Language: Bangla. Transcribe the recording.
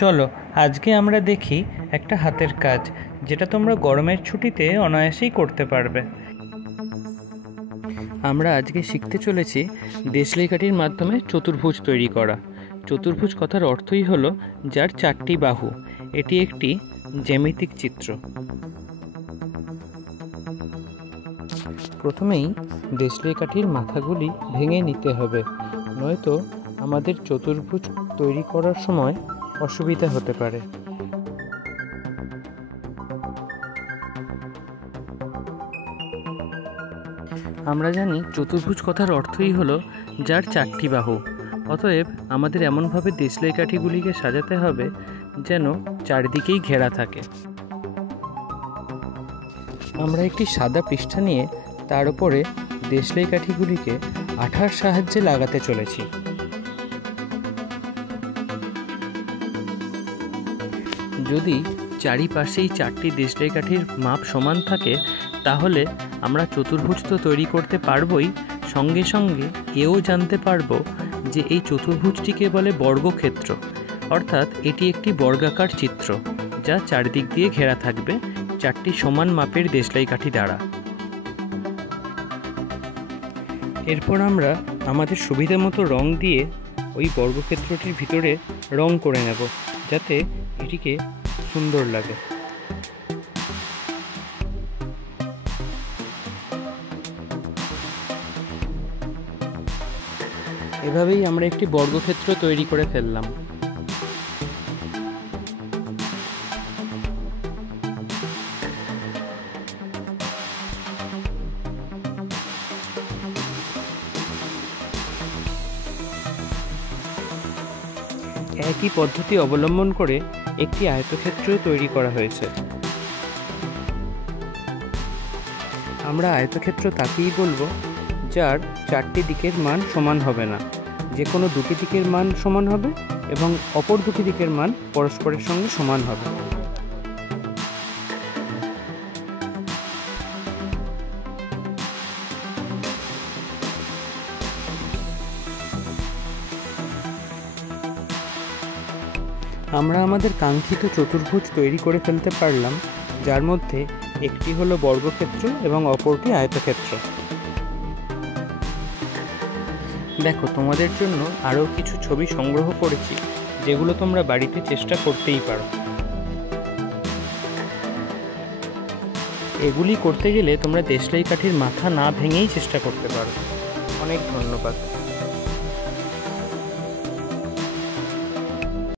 চলো আজকে আমরা দেখি একটা হাতের কাজ, যেটা তোমরা গরমের ছুটিতে অনায়াসেই করতে পারবে। আমরা আজকে শিখতে চলেছি দেশলাই কাঠির মাধ্যমে চতুর্ভুজ তৈরি করা। চতুর্ভুজ কথার অর্থই হলো যার 4টি বাহু। এটি একটি জ্যামিতিক চিত্র। প্রথমেই দেশলাই কাঠির মাথাগুলি ভেঙে নিতে হবে, নয়তো আমাদের চতুর্ভুজ তৈরি করার সময় অসুবিধা হতে পারে। আমরা জানি চতুর্ভুজ কথার অর্থই হলো যার 4টি বাহু। অতএব আমাদের এমনভাবে দেশলাই কাঠিগুলিকে সাজাতে হবে যেন চারিদিকেই ঘেরা থাকে। আমরা একটি সাদা পৃষ্ঠা নিয়ে তার উপরে দেশলাই কাঠিগুলিকে আঠার সাহায্যে লাগাতে চলেছি। যদি চারিপাশেই 4টি দেশলাই কাঠির মাপ সমান থাকে, তাহলে আমরা চতুর্ভুজ তো তৈরি করতে পারবই, সঙ্গে সঙ্গে এও জানতে পারবো যে এই চতুর্ভুজটিকে বলে বর্গক্ষেত্র। অর্থাৎ এটি একটি বর্গাকার চিত্র যা চারদিক দিয়ে ঘেরা থাকবে 4টি সমান মাপের দেশলাই কাঠি দ্বারা। এরপর আমরা আমাদের সুবিধা মতো রং দিয়ে ওই বর্গক্ষেত্রটির ভিতরে রং করে নেব, যাতে এটিকে সুন্দর লাগে। এভাবেই আমরা একটি বর্গক্ষেত্র তৈরি করে ফেললাম। একই পদ্ধতি অবলম্বন করে একটি আয়তক্ষেত্র তৈরি করা হয়েছে। আমরা আয়তক্ষেত্র তাকেই বলবো যার 4টি দিকের মান সমান হবে না, যে কোনো 2টি দিকের মান সমান হবে এবং অপর 2টি দিকের মান পরস্পরের সঙ্গে সমান হবে। আমরা আমাদের কাঙ্ক্ষিত চতুর্ভুজ তৈরি করে ফেলতে পারলাম, যার মধ্যে একটি হলো বর্গক্ষেত্র এবং অপরটি আয়তক্ষেত্র। দেখো, তোমাদের জন্য আরও কিছু ছবি সংগ্রহ করেছি, যেগুলো তোমরা বাড়িতে চেষ্টা করতেই পারো। এগুলি করতে গেলে তোমরা দেশলাই কাঠির মাথা না ভেঙেই চেষ্টা করতে পারো। অনেক ধন্যবাদ।